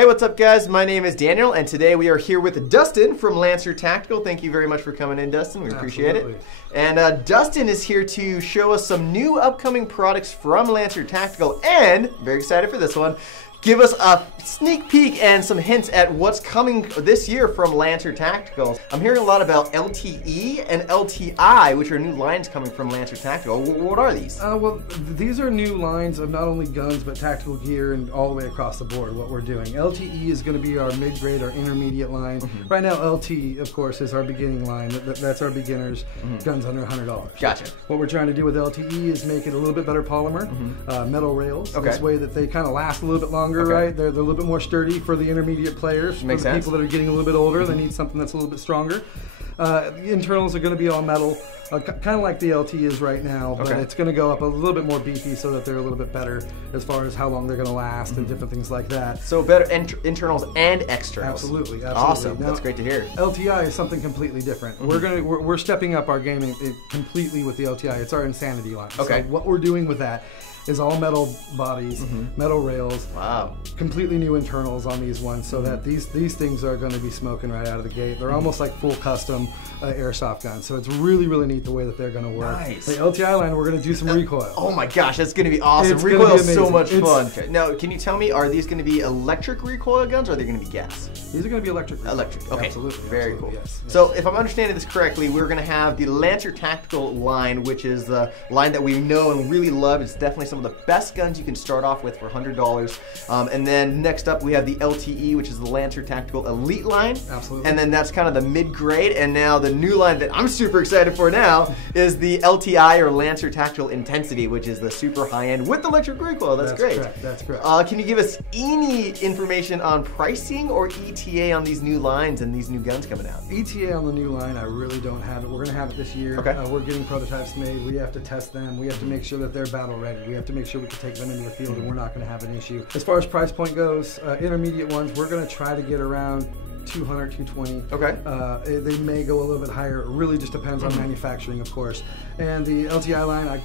Hey, what's up guys? My name is Daniel and today we are here with Dustin from Lancer Tactical. Thank you very much for coming in, Dustin. We appreciate it. And Dustin is here to show us some new upcoming products from Lancer Tactical and, very excited for this one, give us a sneak peek and some hints at what's coming this year from Lancer Tactical. I'm hearing a lot about LTE and LTI, which are new lines coming from Lancer Tactical. What are these? Well, these are new lines of not only guns, but tactical gear and all the way across the board, what we're doing. LTE is going to be our mid-grade, our intermediate line. Right now, LT, of course, is our beginning line. That's our beginners, guns under $100. Gotcha. What we're trying to do with LTE is make it a little bit better polymer, metal rails. Okay. This way that they kind of last a little bit longer. Right? They're a little bit more sturdy for the intermediate players. Makes sense. People that are getting a little bit older, they need something that's a little bit stronger. The internals are going to be all metal, kind of like the LT is right now, but it's going to go up a little bit more beefy so that they're a little bit better as far as how long they're going to last and different things like that. So better internals and externals. Absolutely, absolutely. Awesome. Now, that's great to hear. LTI is something completely different. We're stepping up our game completely with the LTI. It's our Insanity line. Okay. So what we're doing with that is all metal bodies, metal rails. Wow. Completely new internals on these ones, so that these things are going to be smoking right out of the gate. They're almost like full custom airsoft guns. So it's really, really neat the way that they're going to work. Nice. The LTI line, we're going to do some recoil. Oh my gosh, that's going to be awesome. Recoil is so much fun. Now, can you tell me, are these going to be electric recoil guns or are they going to be gas? These are going to be electric recoil. Electric, okay. Absolutely. Very absolutely, cool. Yes. So if I'm understanding this correctly, we're going to have the Lancer Tactical line, which is the line that we know and really love. It's definitely some of the best guns you can start off with for $100. And then next up we have the LTE, which is the Lancer Tactical Elite line. Absolutely. And then that's kind of the mid-grade. And now the new line that I'm super excited for now is the LTI or Lancer Tactical Intensity, which is the super high-end with electric recoil. That's great. Correct. That's correct. Can you give us any information on pricing or ETA on these new lines and these new guns coming out? ETA on the new line, I really don't have it. We're going to have it this year. Okay. We're getting prototypes made. We have to test them. We have to make sure that they're battle ready. We have to make sure we can take them into the field and we're not going to have an issue. As far as price point goes, intermediate ones, we're going to try to get around 200, 220. Okay. They may go a little bit higher. It really just depends on manufacturing, of course. And the LTI line,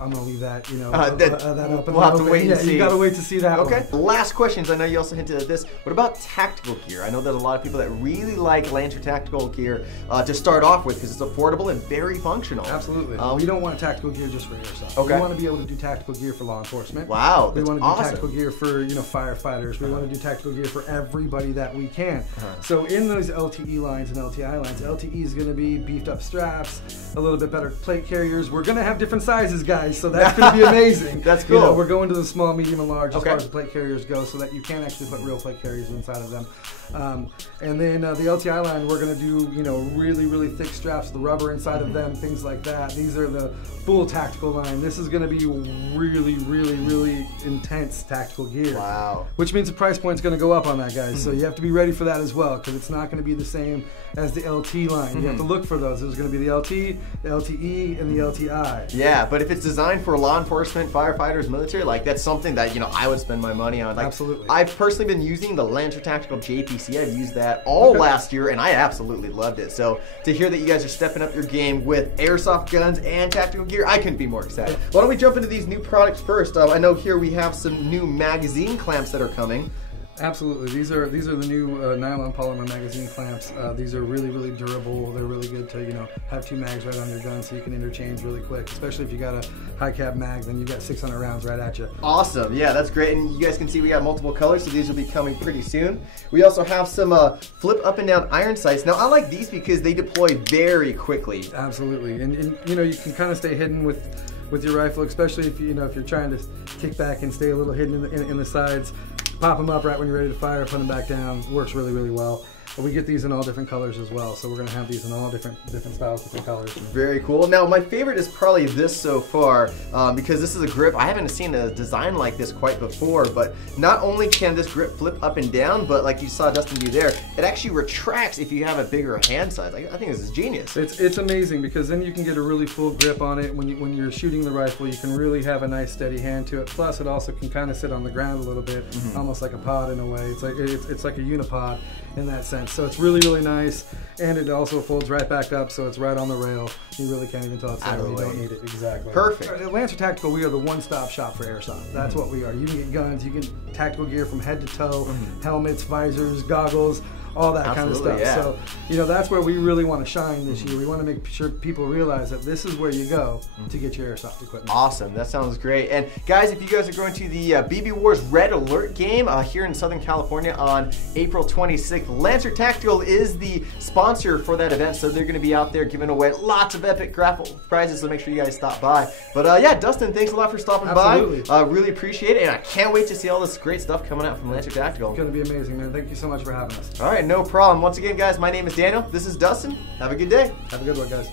I'm going to leave that, that up. We'll have to wait and see. You got to wait to see that Okay. one. Last questions. I know you also hinted at this. What about tactical gear? I know there's a lot of people that really like Lancer Tactical gear to start off with because it's affordable and very functional. Absolutely. We don't want tactical gear just for airsoft. Okay. We want to be able to do tactical gear for law enforcement. Wow, we that's want to do awesome. tactical gear for firefighters. We want to do tactical gear for everybody that we can. So in those LTE lines and LTI lines, LTE is going to be beefed up straps, a little bit better plate carriers. We're going to have different sizes, guys, so that's going to be amazing. That's cool. We're going to the small, medium, and large as far as the plate carriers go, so that you can actually put real plate carriers inside of them. And then the LTI line, we're going to do really, really thick straps, the rubber inside of them, things like that. These are the full tactical line. This is going to be really, really, really intense tactical gear. Wow. Which means the price point's going to go up on that, guys. So you have to be ready for that as well, because it's not going to be the same as the LT line. You have to look for those. There's going to be the LT, the LTE, and the LTI. Yeah, but if it's designed for law enforcement, firefighters, military, like that's something that I would spend my money on. Like, absolutely. I've personally been using the Lancer Tactical JPC. I've used that all last year, and I absolutely loved it. So to hear that you guys are stepping up your game with airsoft guns and tactical gear, I couldn't be more excited. Why don't we jump into these new products first? I know here we have some new magazine clamps that are coming. Absolutely. These are the new Nylon Polymer magazine clamps. These are really, really durable. They're really good to have 2 mags right on your gun, so you can interchange really quick. Especially if you got a high cap mag, then you got 600 rounds right at you. Awesome. Yeah, that's great. And you guys can see we got multiple colors, so these will be coming pretty soon. We also have some flip up and down iron sights. Now I like these because they deploy very quickly. Absolutely. And you can kind of stay hidden with your rifle, especially if if you're trying to kick back and stay a little hidden in the sides. Pop them up right when you're ready to fire, put them back down. Works really, really well. We get these in all different colors as well, so we're going to have these in all different styles, different colors. Very cool. Now, my favorite is probably this so far, because this is a grip. I haven't seen a design like this quite before, but not only can this grip flip up and down, but like you saw Dustin do there, it actually retracts if you have a bigger hand size. I think this is genius. It's amazing, because then you can get a really full grip on it. When you're shooting the rifle, you can really have a nice steady hand to it. Plus, it also can kind of sit on the ground a little bit, almost like a pod in a way. It's like a unipod in that sense. events. So it's really, really nice. And it also folds right back up, so it's right on the rail. You really can't even tell it's there when you don't need it. Exactly. Perfect. At Lancer Tactical, we are the one-stop shop for airsoft. That's what we are. You can get guns, you can tactical gear from head to toe, helmets, visors, goggles, all that kind of stuff. Yeah. So, you know, that's where we really want to shine this year. We want to make sure people realize that this is where you go to get your airsoft equipment. Awesome. That sounds great. And guys, if you guys are going to the BB Wars Red Alert game here in Southern California on April 26th, Lancer Tactical is the sponsor for that event, so they're going to be out there giving away lots of epic raffle prizes, so make sure you guys stop by. But yeah, Dustin, thanks a lot for stopping by. Really appreciate it, and I can't wait to see all this great stuff coming out from Lancer Tactical. It's going to be amazing, man. Thank you so much for having us. All right, no problem. Once again, guys, my name is Daniel. This is Dustin. Have a good day. Have a good one, guys.